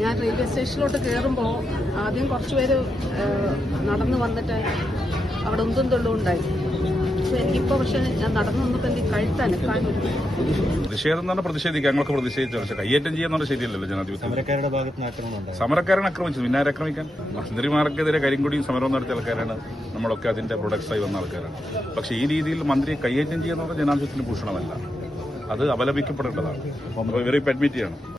ഞാൻ റെയിൽവേ സ്റ്റേഷനിലോട്ട് കയറുമ്പോൾ ആദ്യം കുറച്ചുപേര് നടന്നു വന്നിട്ട് അവിടെ ഒന്നും തൊള്ളും ഉണ്ടായി. എനിക്കിപ്പോൾ പക്ഷെ ഞാൻ നടന്നു വന്നപ്പോൾ എനിക്ക് കഴുത്തനക്കാൻ പ്രതിഷേധം എന്ന് പറഞ്ഞാൽ പ്രതിഷേധിക്കുക, ഞങ്ങൾക്ക് പ്രതിഷേധിച്ചു. പക്ഷെ കയ്യേറ്റം ചെയ്യാന്നുള്ള ശരിയല്ലല്ലോ ജനാധിപത്യം. സമരക്കാരൻ ആക്രമിച്ചു, പിന്നെ ആക്രമിക്കാൻ? മന്ത്രിമാർക്കെതിരെ കരിങ്കൊടിയും സമരവും നടത്തിയ ആൾക്കാരാണ് നമ്മളൊക്കെ, അതിന്റെ പ്രൊഡക്ട്സായി വന്ന ആൾക്കാരാണ്. പക്ഷെ ഈ രീതിയിൽ മന്ത്രിയെ കയ്യേറ്റം ചെയ്യുന്നത് ജനാധിപത്യത്തിന് ഭൂഷണമല്ല, അത് അപലപിക്കപ്പെടേണ്ടതാണ്. ഇവരെ അഡ്മിറ്റ് ചെയ്യണം.